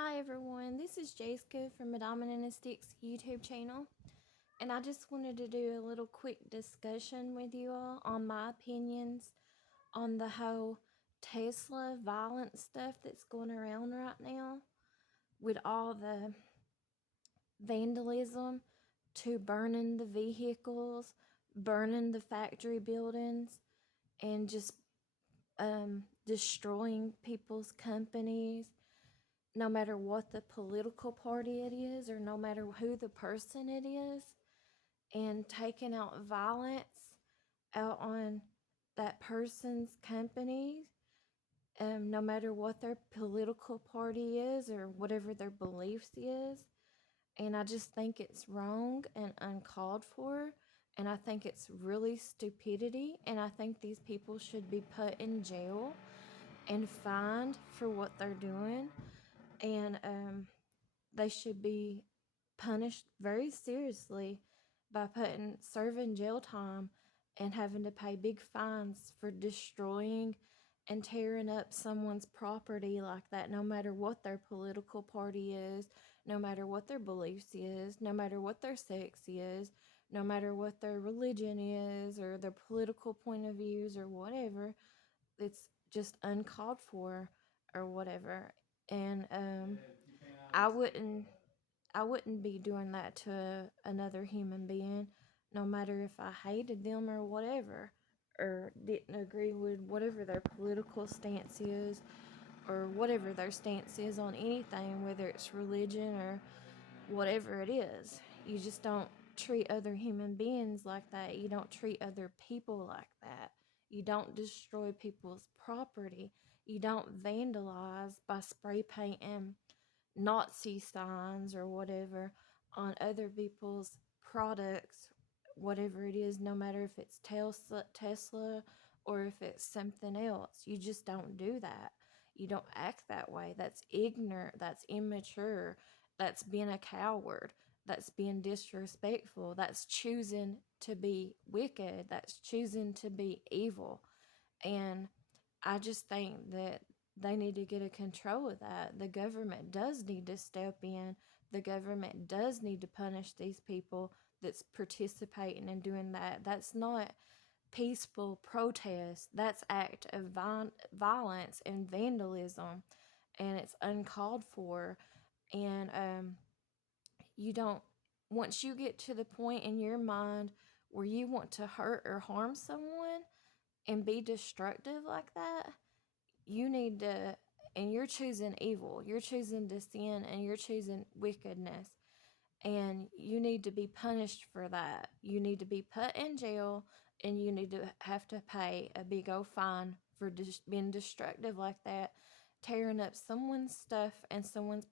Hi everyone, this is Jessica from Madonna and Sticks YouTube channel, and I just wanted to do a little quick discussion with you all on my opinions on the whole Tesla violent stuff that's going around right now with all the vandalism to burning the vehicles, burning the factory buildings, and just destroying people's companies no matter what the political party it is or no matter who the person it is, and taking out violence out on that person's company, no matter what their political party is or whatever their beliefs is. And I just think it's wrong and uncalled for. And I think it's really stupidity. And I think these people should be put in jail and fined for what they're doing. And they should be punished very seriously by serving jail time and having to pay big fines for destroying and tearing up someone's property like that, no matter what their political party is, no matter what their beliefs is, no matter what their sex is, no matter what their religion is or their political point of views or whatever. It's just uncalled for or whatever. And I wouldn't I wouldn't be doing that to another human being, no matter if I hated them or whatever, or didn't agree with whatever their political stance is, or whatever their stance is on anything, whether it's religion or whatever it is. You just don't treat other human beings like that. You don't treat other people like that. You don't destroy people's property. You don't vandalize by spray painting Nazi signs or whatever on other people's products, whatever it is, no matter if it's Tesla or if it's something else. You just don't do that. You don't act that way. That's ignorant. That's immature. That's being a coward. That's being disrespectful. That's choosing to be wicked. That's choosing to be evil. And I just think that they need to get a control of that. The government does need to step in. The government does need to punish these people that's participating in doing that. That's not peaceful protest. That's act of violence and vandalism, and it's uncalled for. And you don't. Once you get to the point in your mind where you want to hurt or harm someone and be destructive like that, you need to, and you're choosing evil, you're choosing to sin, and you're choosing wickedness, and you need to be punished for that. You need to be put in jail, and you need to have to pay a big old fine for being destructive like that, tearing up someone's stuff and someone's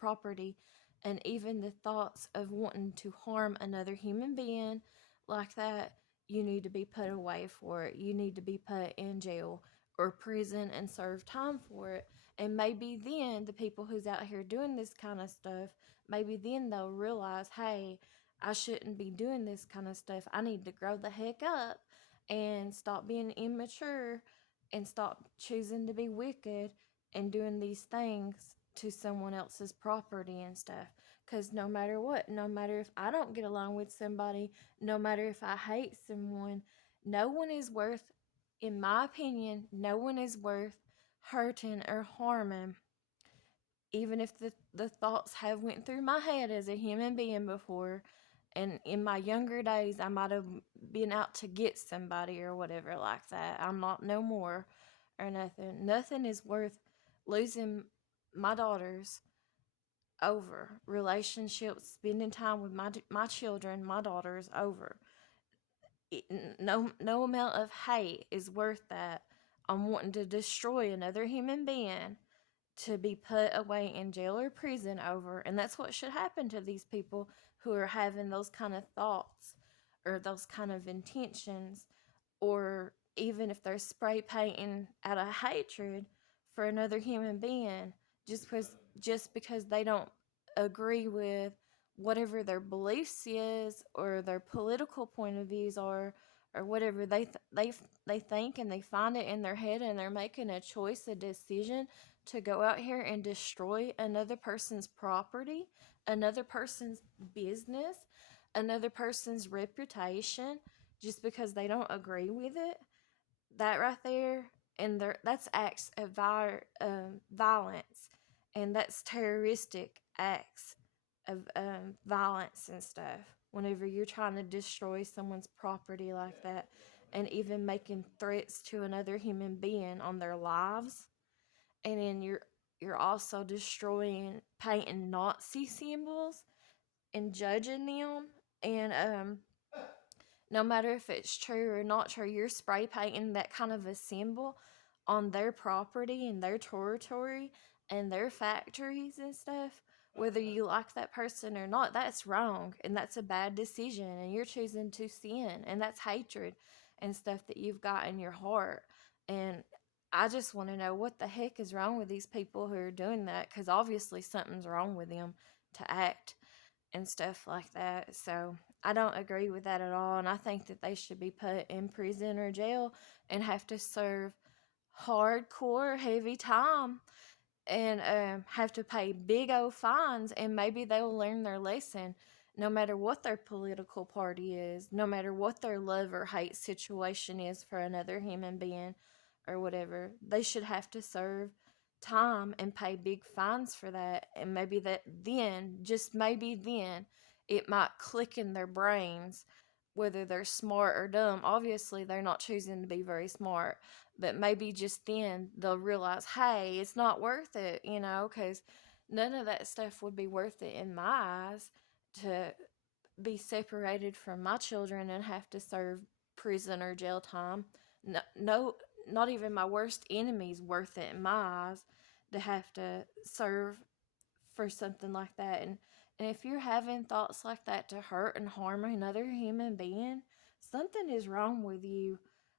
property, and even the thoughts of wanting to harm another human being like that. You need to be put away for it. You need to be put in jail or prison and serve time for it. And maybe then the people who's out here doing this kind of stuff, maybe then they'll realize, hey, I shouldn't be doing this kind of stuff. I need to grow the heck up and stop being immature and stop choosing to be wicked and doing these things to someone else's property and stuff. Because no matter what, no matter if I don't get along with somebody, no matter if I hate someone, no one is worth, in my opinion, no one is worth hurting or harming. Even if the thoughts have went through my head as a human being before, and in my younger days I might have been out to get somebody or whatever like that. I'm not no more or nothing. Nothing is worth losing my daughters over. Relationships, spending time with my children, my daughters over. No amount of hate is worth that. I'm wanting to destroy another human being to be put away in jail or prison over. And that's what should happen to these people who are having those kind of thoughts or those kind of intentions, or even if they're spray painting out of hatred for another human being just because they don't agree with whatever their beliefs is or their political point of views are, or whatever they think, and they find it in their head and they're making a choice, a decision to go out here and destroy another person's property, another person's business, another person's reputation just because they don't agree with it. That right there, and that's acts of violence, and that's terroristic acts of violence and stuff. Whenever you're trying to destroy someone's property like that, and even making threats to another human being on their lives, and then you're also destroying, painting Nazi symbols and judging them, and no matter if it's true or not true, you're spray painting that kind of a symbol on their property and their territory and their factories and stuff. Whether you like that person or not, that's wrong and that's a bad decision, and you're choosing to sin, and that's hatred and stuff that you've got in your heart. And I just want to know what the heck is wrong with these people who are doing that, because obviously something's wrong with them to act and stuff like that. So I don't agree with that at all. And I think that they should be put in prison or jail and have to serve hardcore, heavy time, and have to pay big old fines. And maybe they'll learn their lesson no matter what their political party is, no matter what their love or hate situation is for another human being or whatever. They should have to serve time and pay big fines for that. And maybe that then, just maybe then, it might click in their brains whether they're smart or dumb. Obviously, they're not choosing to be very smart, but maybe just then they'll realize, hey, it's not worth it, because none of that stuff would be worth it in my eyes to be separated from my children and have to serve prison or jail time. No, no, not even my worst enemy's worth it in my eyes to have to serve for something like that. And if you're having thoughts like that to hurt and harm another human being, something is wrong with you.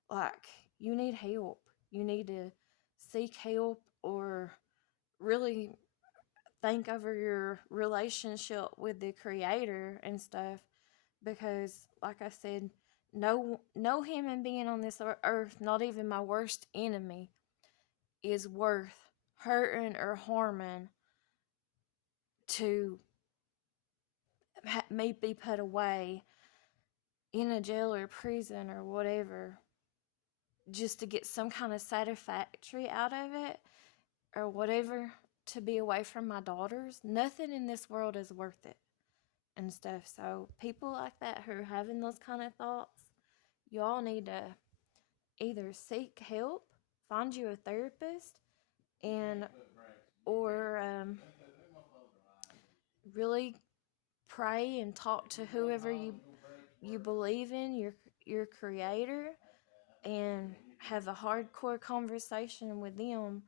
Like, you need help. You need to seek help, or really think over your relationship with the creator and stuff, because like I said, no human being on this earth, not even my worst enemy, is worth hurting or harming to may be put away in a jail or prison or whatever, just to get some kind of satisfaction out of it or whatever, to be away from my daughters. Nothing in this world is worth it and stuff. So people like that who are having those kind of thoughts, you all need to either seek help, find you a therapist, and or really pray and talk to whoever you believe in, your creator, and have a hardcore conversation with them,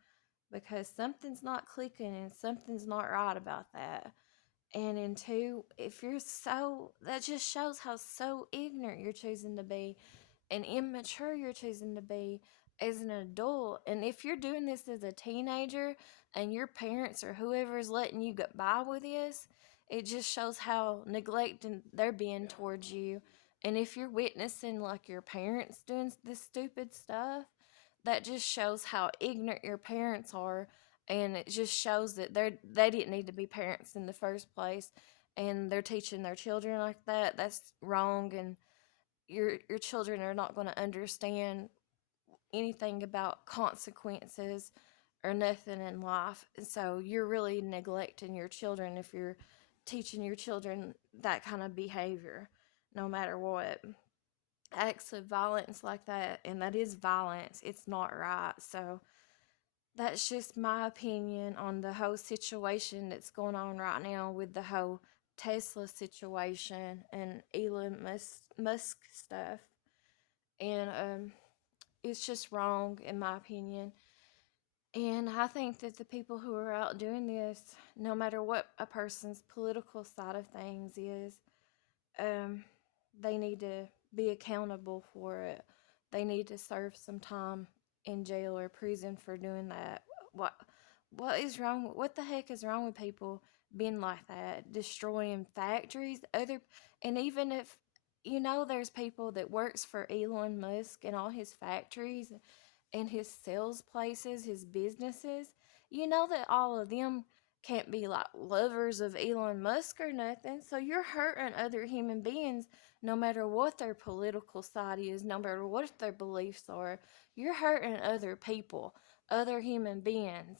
because something's not clicking and something's not right about that. And in two, if you're so, that just shows how so ignorant you're choosing to be and immature you're choosing to be as an adult. And if you're doing this as a teenager and your parents or whoever's letting you get by with this, it just shows how neglected they're being towards you. And if you're witnessing like your parents doing this stupid stuff, that just shows how ignorant your parents are, and it just shows that they didn't need to be parents in the first place, and they're teaching their children like that. That's wrong, and your children are not going to understand anything about consequences or nothing in life. And so you're really neglecting your children if you're teaching your children that kind of behavior, no matter what. Acts of violence like that, and that is violence, it's not right. So that's just my opinion on the whole situation that's going on right now with the whole Tesla situation and Elon Musk stuff. And it's just wrong, in my opinion. And I think that the people who are out doing this, no matter what a person's political side of things is, um, they need to be accountable for it. They need to serve some time in jail or prison for doing that. What what is wrong? What the heck is wrong with people being like that, destroying factories? And even if there's people that works for Elon Musk and all his factories and his sales places, his businesses, you know that all of them can't be like lovers of Elon Musk or nothing. So you're hurting other human beings no matter what their political side is, no matter what their beliefs are. You're hurting other people, other human beings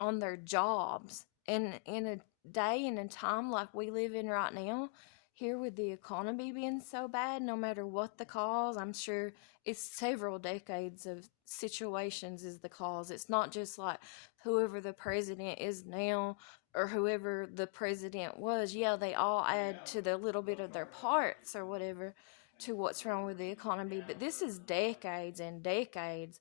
on their jobs. And in a day and a time like we live in right now, here with the economy being so bad, no matter what the cause, I'm sure it's several decades of situations is the cause. It's not just like whoever the president is now or whoever the president was. Yeah, they all add to the little bit of their parts or whatever to what's wrong with the economy. But this is decades and decades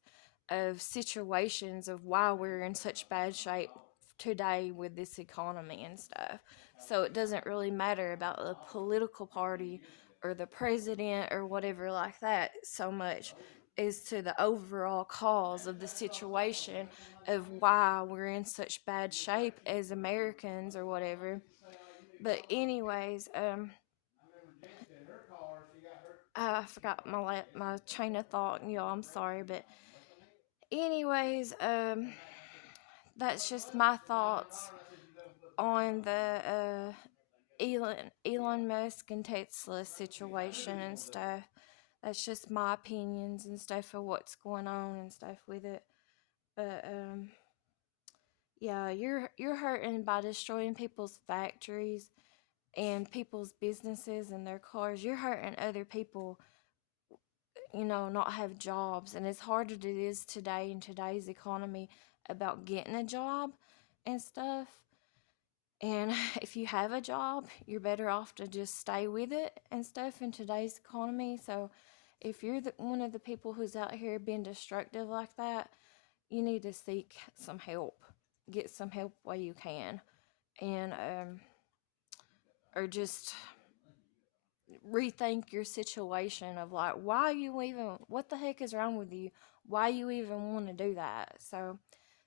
of situations of why we're in such bad shape today with this economy and stuff. So it doesn't really matter about the political party or the president or whatever like that so much as to the overall cause of the situation of why we're in such bad shape as Americans or whatever. But anyways, I forgot my train of thought, y'all. I'm sorry, but anyways, that's just my thoughts on the Elon Musk and Tesla situation and stuff. That's just my opinions and stuff of what's going on and stuff with it. But yeah, you're hurting by destroying people's factories and people's businesses and their cars. You're hurting other people, not have jobs. And as hard as it is today in today's economy about getting a job and stuff, and if you have a job, you're better off to just stay with it and stuff in today's economy. So if you're one of the people who's out here being destructive like that, you need to seek some help. Get some help while you can. And or just rethink your situation of like why you even what the heck is wrong with you? Why you even want to do that? So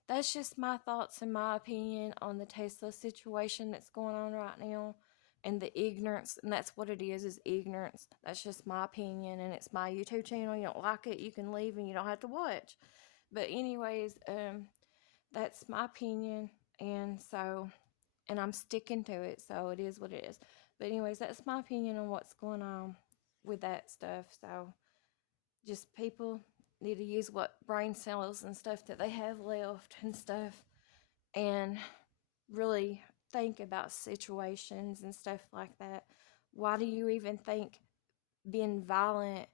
that's just my thoughts and my opinion on the Tesla situation that's going on right now and the ignorance. And that's what it is ignorance. That's just my opinion, and it's my YouTube channel. You don't like it, you can leave and you don't have to watch. But anyways, that's my opinion, and I'm sticking to it, so it is what it is. But anyways, that's my opinion on what's going on with that stuff. So just people need to use what brain cells and stuff that they have left and stuff, and really think about situations and stuff like that. Why do you even think being violent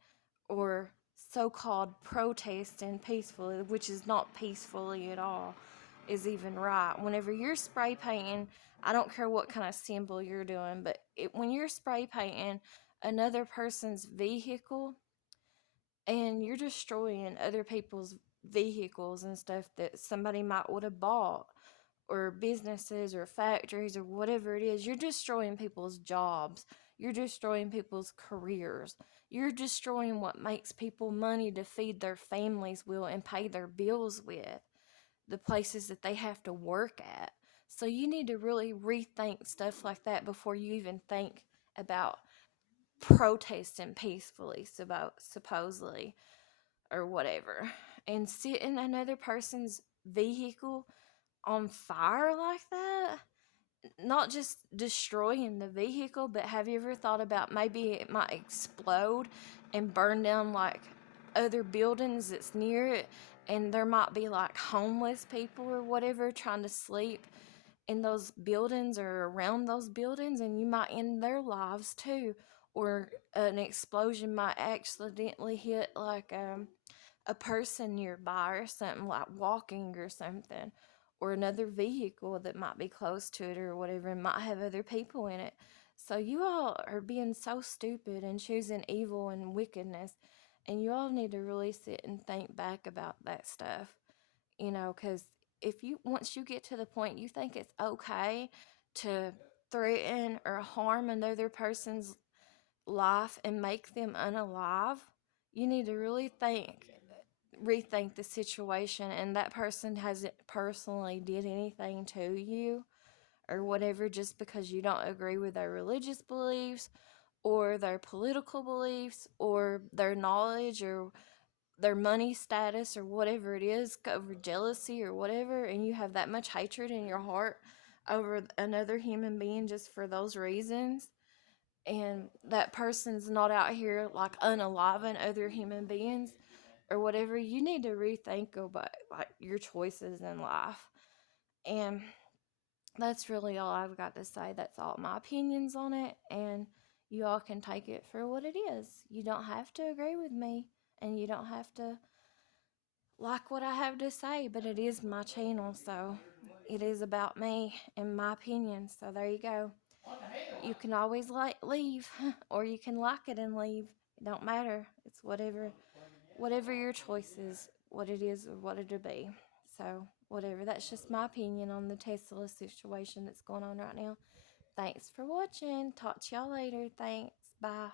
or so-called protesting peacefully, which is not peacefully at all, is even right? Whenever you're spray painting, I don't care what kind of symbol you're doing, but when you're spray painting another person's vehicle and you're destroying other people's vehicles and stuff that somebody might would have bought, or businesses or factories or whatever it is, you're destroying people's jobs. You're destroying people's careers. You're destroying what makes people money to feed their families with and pay their bills with, the places that they have to work at. So you need to really rethink stuff like that before you even think about protesting peacefully, supposedly, or whatever. And sit in another person's vehicle on fire like that, not just destroying the vehicle, but have you ever thought about maybe it might explode and burn down like other buildings that's near it, and there might be like homeless people or whatever trying to sleep in those buildings or around those buildings, and you might end their lives too. Or an explosion might accidentally hit like a person nearby or something, like walking or something, or another vehicle that might be close to it or whatever, and might have other people in it. So you all are being so stupid and choosing evil and wickedness, and you all need to really sit and think back about that stuff, because if you once you get to the point you think it's okay to threaten or harm another person's life and make them unalive, you need to really rethink the situation, and that person hasn't personally did anything to you or whatever, just because you don't agree with their religious beliefs or their political beliefs or their knowledge or their money status or whatever it is, over jealousy or whatever, and you have that much hatred in your heart over another human being just for those reasons, and that person's not out here like unaliving other human beings or whatever, you need to rethink about like your choices in life. And that's really all I've got to say. That's all my opinions on it, and you all can take it for what it is. You don't have to agree with me, and you don't have to like what I have to say, but it is my channel, so it is about me and my opinion. So there you go. You can always leave, or you can like it and leave. It don't matter. It's whatever your choice is, what it is or what it'll be. So whatever. That's just my opinion on the Tesla situation that's going on right now. Thanks for watching. Talk to y'all later. Thanks. Bye.